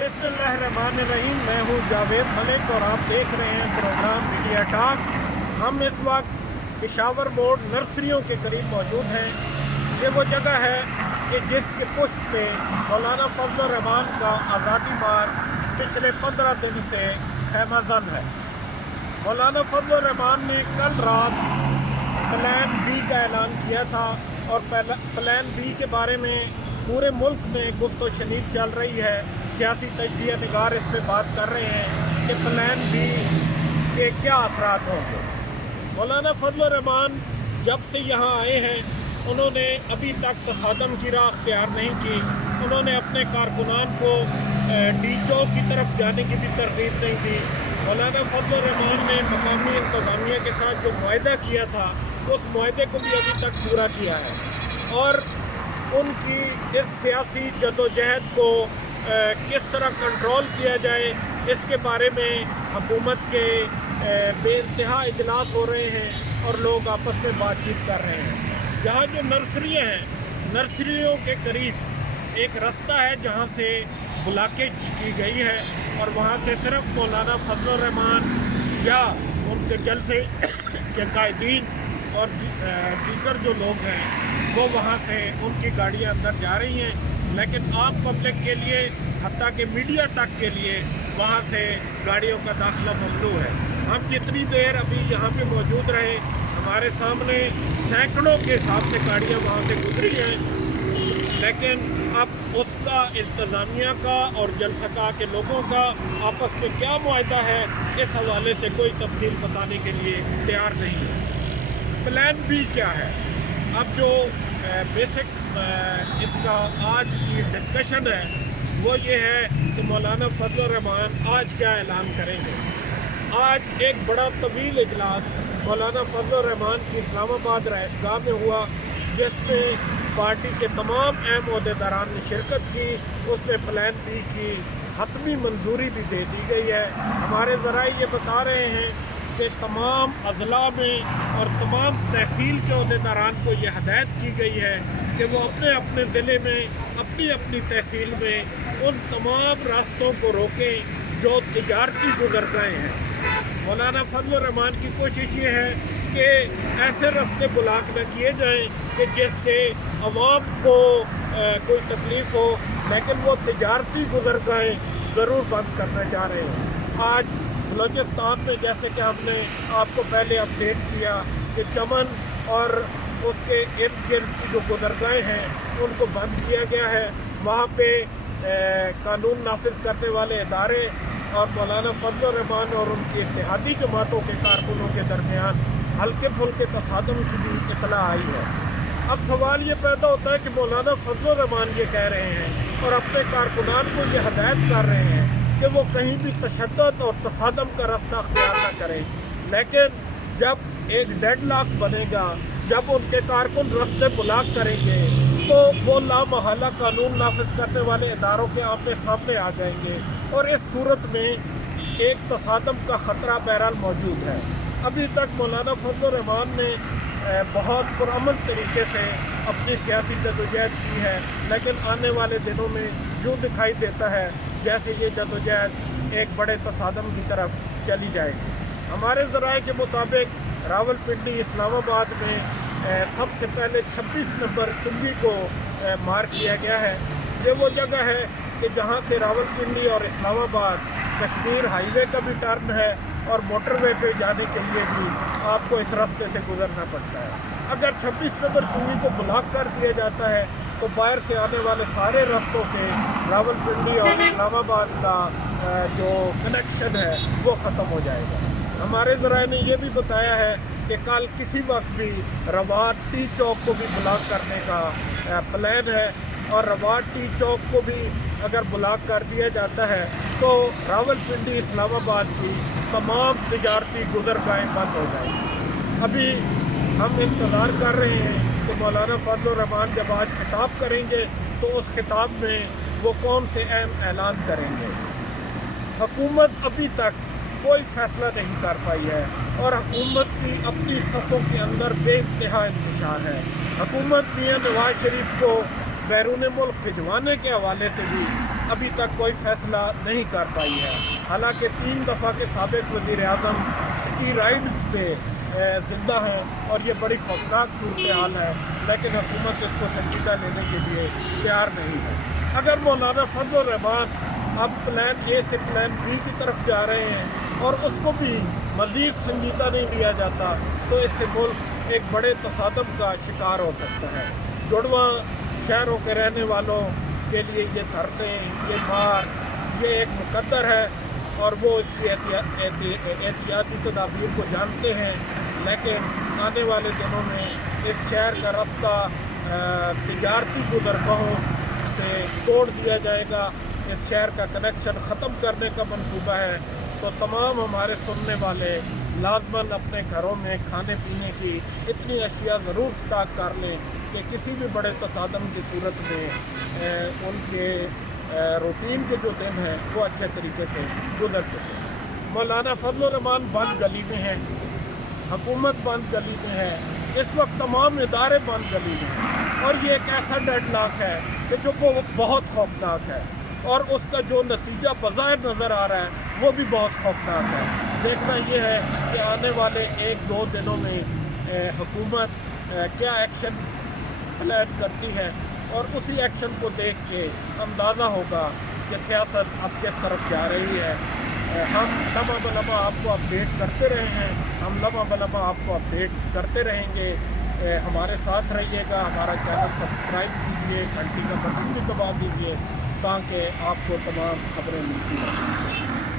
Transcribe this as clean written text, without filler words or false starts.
बिस्मिल्लाहिर्रहमानिर्रहीम। मैं हूँ जावेद मलिक और आप देख रहे हैं प्रोग्राम मीडिया टॉक। हम इस वक्त पेशावर मोड़ नर्सरियों के करीब मौजूद हैं। ये वो जगह है कि जिसके पुष्प पे मौलाना फजल रहमान का आज़ादी मार्च पिछले 15 दिन से खैमाजन है। मौलाना फजल रहमान ने कल रात प्लान बी का ऐलान किया था और प्लान बी के बारे में पूरे मुल्क में गुफ्त व शनीद चल रही है। सियासी तजज़िया निगार इस पर बात कर रहे हैं कि प्लान बी के क्या असरात होंगे। मौलाना फजल रहमान जब से यहाँ आए हैं उन्होंने अभी तक तसादम की राह अख्तियार नहीं की। उन्होंने अपने कारकुनान को डी चौक की तरफ जाने की भी तरगीब नहीं दी। मौलाना फजल रहमान ने मकामी इंतज़ामिया के साथ जो मुआहदा किया था उस मुआहदे को भी अभी तक पूरा किया है और उनकी इस सियासी जदोजहद को किस तरह कंट्रोल किया जाए इसके बारे में हुकूमत के बेइंतहा इजलास हो रहे हैं और लोग आपस में बातचीत कर रहे हैं। यहाँ जो नर्सरियाँ हैं, नर्सरियों के करीब एक रास्ता है जहाँ से ब्लॉकेज की गई है और वहाँ से सिर्फ मौलाना फजल रहमान या उनके जलसे के कायदीन और दीगर जो लोग हैं वो वहाँ से उनकी गाड़ियाँ अंदर जा रही हैं, लेकिन आम पब्लिक के लिए हत्ता के मीडिया तक के लिए वहाँ से गाड़ियों का दाखिला ममनू है। हम जितनी देर अभी यहाँ पे मौजूद रहे हमारे सामने सैकड़ों के हिसाब से गाड़ियाँ वहाँ से गुजरी हैं, लेकिन अब उसका इंतज़ामिया का और जलसका के लोगों का आपस में क्या मुआहदा है इस हवाले से कोई तफसील बताने के लिए तैयार नहीं है। प्लान बी क्या है? अब जो बेसिक इसका आज की डिस्कशन है वो ये है कि मौलाना फजल रहमान आज क्या ऐलान करेंगे। आज एक बड़ा तवील इजलास मौलाना फजल रहमान की इस्लामाबाद रहायशगाह में हुआ जिसमें पार्टी के तमाम अहम ओहदेदारान ने शिरकत की। उसमें प्लान बी की हतमी मंजूरी भी दे दी गई है। हमारे ज़राए ये बता रहे हैं कि तमाम अज़ला में और तमाम तहसील के ओहदेदारान को ये हदायत की गई है कि वो अपने अपने ज़िले में अपनी अपनी तहसील में उन तमाम रास्तों को रोकें जो तिजारती गुज़रगाहें हैं। मौलाना फजल रहमान की कोशिश ये है कि ऐसे रास्ते ब्लॉक न किए जाएं कि जिससे अवाम को कोई तकलीफ़ हो, लेकिन वो तिजारती गुज़रगाहें ज़रूर बंद करना चाह रहे हैं। आज बलूचिस्तान में जैसे कि हमने आपको पहले अपडेट किया कि चमन और उसके इर्द गिर्द की जो गुज़रगाहें हैं उनको बंद किया गया है। वहाँ पे कानून नाफिज करने वाले इदारे और मौलाना फजल रहमान और उनकी इत्तेहादी जमातों के कारकुनों के दरमियान हल्के फुल्के तसादम की भी इतला आई है। अब सवाल ये पैदा होता है कि मौलाना फजल रहमान ये कह रहे हैं और अपने कारकुनान को ये हदायत कर रहे हैं कि वो कहीं भी तशद्दुद और तसादम का रास्ता अख्तियार न करें, लेकिन जब एक डेडलॉक बनेगा, जब उनके कारकुन रास्ते ब्लॉक करेंगे तो वो लामहला कानून नाफिज करने वाले इदारों के आमने सामने आ जाएंगे और इस सूरत में एक तसादम का ख़तरा बहरहाल मौजूद है। अभी तक मौलाना फजल रहमान ने बहुत पुरअमन तरीके से अपनी सियासी जदोजहद की है, लेकिन आने वाले दिनों में यूँ दिखाई देता है जैसे ये जदोजहद एक बड़े तसादम की तरफ चली जाएगी। हमारे ज़राए के मुताबिक रावलपिंडी इस्लामाबाद में सबसे पहले 26 नंबर चुंगी को मार्क किया गया है। ये वो जगह है कि जहाँ से रावलपिंडी और इस्लामाबाद कश्मीर हाईवे का भी टर्न है और मोटरवे पे जाने के लिए भी आपको इस रास्ते से गुजरना पड़ता है। अगर 26 नंबर चुंगी को ब्लॉक कर दिया जाता है तो बाहर से आने वाले सारे रास्तों से रावलपिंडी और इस्लामाबाद का जो कनेक्शन है वो ख़त्म हो जाएगा। हमारे ज़राए ने यह भी बताया है कि कल किसी वक्त भी रवाट टी चौक को भी ब्लॉक करने का प्लान है और रवाट टी चौक को भी अगर ब्लॉक कर दिया जाता है तो रावलपिंडी इस्लामाबाद की तमाम तिजारती गुज़रगाहें बंद हो जाएंगी। अभी हम इंतज़ार कर रहे हैं कि मौलाना फजल रहमान जब आज खिताब करेंगे तो उस खिताब में वो कौन से अहम ऐलान करेंगे। हुकूमत अभी तक कोई फ़ैसला नहीं कर पाई है और हुकूमत की अपनी सफ़ों के अंदर बेइंतहा इंतशार है। हुकूमत मियां नवाज शरीफ को बैरून मुल्क भिजवाने के हवाले से भी ابھی تک کوئی فیصلہ نہیں کر پائی ہے، حالانکہ 3 دفعہ کے سابق وزیر اعظم اسٹیرائڈز پہ زندہ ہیں اور یہ بڑی خوفناک صورتحال ہے، لیکن حکومت اس کو سنجیدہ لینے کے لیے تیار نہیں ہے۔ اگر مولانا فضل الرحمان اب پلان اے سے پلان بی کی طرف جا رہے ہیں اور اس کو بھی مزید سنجیدہ نہیں لیا جاتا تو اس سے ملک ایک بڑے تصادم کا شکار ہو سکتا ہے۔ جڑواں شہروں کے رہنے والوں کے لیے یہ دھرنے، یہ مار، یہ ایک مقدر ہے اور وہ اس کی احتیاطی تدابیر کو جانتے ہیں، لیکن آنے والے دنوں میں اس شہر کا رستہ تجارتی گزرگاہوں سے توڑ دیا جائے گا، اس شہر کا کنیکشن ختم کرنے کا منصوبہ ہے۔ تو تمام ہمارے سننے والے لازماً اپنے گھروں میں کھانے پینے کی اتنی اشیاء ضرور سٹاک کر لیں کہ کسی بھی بڑے تصادم کی صورت میں ان کے روٹین کے جو دن ہیں وہ اچھے طریقے سے گزر چکے ہیں۔ مولانا فضل الرحمان بند گلی میں ہیں، حکومت بند گلی میں ہے، اس وقت تمام ادارے بند گلی میں ہیں، اور یہ ایک ایسا ڈیڈ لاک ہے کہ جو بہت خوفناک ہے، اور اس کا جو نتیجہ بظاہر نظر آ رہا ہے وہ بھی بہت خوفناک ہے۔ دیکھنا یہ ہے کہ آنے والے 1-2 دنوں میں حکومت کیا ایکشن پلان کرتی ہے، اور اسی ایکشن کو دیکھ کے اندازہ ہوگا کہ سیاست اب کس طرف جا رہی ہے۔ ہم لمحہ بلمحہ آپ کو اپڈیٹ کرتے رہے ہیں، ہم لمحہ بلمحہ آپ کو اپڈیٹ کرتے رہیں گے۔ ہمارے ساتھ رہیے گا، ہمارا چینل سبسکرائب کیجیے، گھنٹی کا بٹن بھی دبا دیجیے تاکہ آپ کو تمام خبریں ملتی رہیں۔